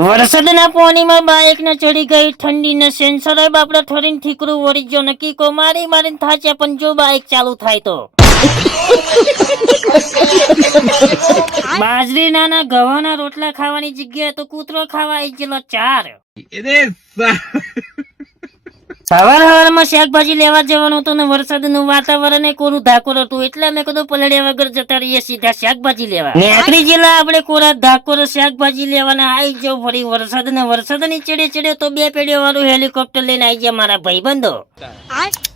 વરસાદના પાણીમાં બાઇક ને ચડી ગઈ ઠંડી ને સેન્સરે બાપડા ઠરીને ઠીકરું વળી ગયો નક્કી કો મારીને થાચ્યા પણ જો બાઇક ચાલુ થાય તો બાજરીના ના ઘઉંના રોટલા ખાવાની જગ્યાએ તો કૂતરો ખાવા આવી ગયેલો 4 સવારમાં શાકભાજી લેવા જવાનું હતું ને વરસાદનું વાતાવરણ કોરું ધાકોર હતું એટલે મેં કીધું પલળ્યા વગર જતા રહીએ સીધા શાકભાજી લેવા નીકળી ગયેલા આપણે કોરા ધાકોર શાકભાજી લેવાના આવી જાવ ફરી વરસાદની ચડે તો 2 પેઢીઓ વાળું હેલિકોપ્ટર લઈને આવી ગયા મારા ભાઈબંધો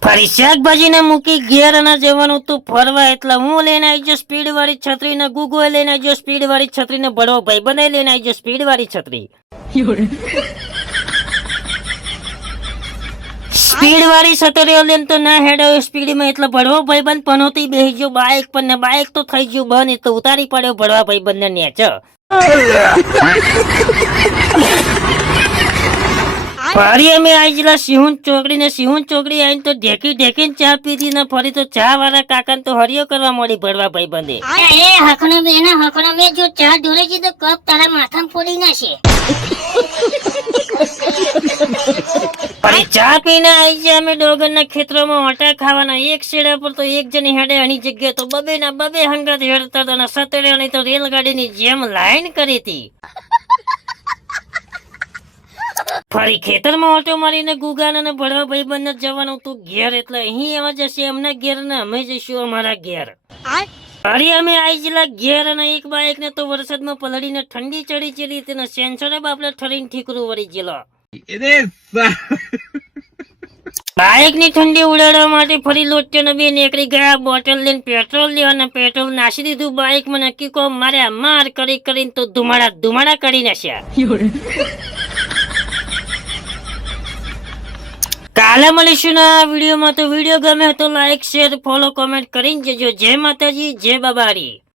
ફરી શાકભાજી ને મૂકી ઘેર ના જવાનું તું ફરવા એટલે હું લઈને આવી ગયો સ્પીડ વાળી છત્રી ને ગુગો લઈને આવી ગયો સ્પીડ વાળી છત્રી ને બડો ભાઈબંધ લઈને આવી ગયો સ્પીડ વાળી છત્રી સ્પીડ વાળી છતરીઓ લઈને તો ના હેડાયો સ્પીડ માં એટલે ભડવો ભાઈબંધ પનોતી બેસી ગયો બાઇક પર ને બાઇક તો થઈ ગયું બંધ તો ઉતારી પડ્યો ભડવા ભાઈબંધ ને નેચ ફરી અમે આવી ગયેલા સિંહુન ચોકડી આવીને તો ઢેકીને ચા પીધી ને ફરી તો ચા વાળા કાકા તો હરિયો કરવા મળી ભડવા ભાઈબંધે હકણો બે જો ચા ઢોરે છે તો કપ તારા માથામાં ફોડી નાખે ફરી ચા પીને આવી ગયા અમે ડોગરના ખેતરોમાં ઓટા ખાવાના એક શેડા પર તો એક જણી હેડે અણી જગ્યાએ તો બબે હંગાત હેડતા હતા સતડ્યાની તો રેલગાડીની જેમ લાઈન કરી હતી ફરી ખેતરમાં ઓટો મારીને ગુગાના ભડવા ભાઈબંધ જવાનું તું ઘેર એટલે અહીં એવા જશે એમના ઘેર ને અમે જઈશું અમારા ઘેર ફરી અમે આવી ગયેલા ઘેર અને એક બાઇક ને તો વરસાદમાં પલળીને ઠંડી ચડી તેને સેન્સરે બાપડે ઠરીને ઠીકરું વળી ગયેલો બાઇક ની ઠંડી ઉડાડવા માટે ફરી લોચો ને બે નીકળી ગયા બોટલ લઈને પેટ્રોલ લેવાના પેટ્રોલ નાસી દીધું બાઇક માં નક્કી કો મારે માર કરીને તો ધુમાડા કરી નાખ્યા કાલે મળીશું ના વિડીયોમાં તો વિડીયો ગમે તો લાઈક શેર ફોલો કોમેન્ટ કરીને જજો જય માતાજી જય બાબારી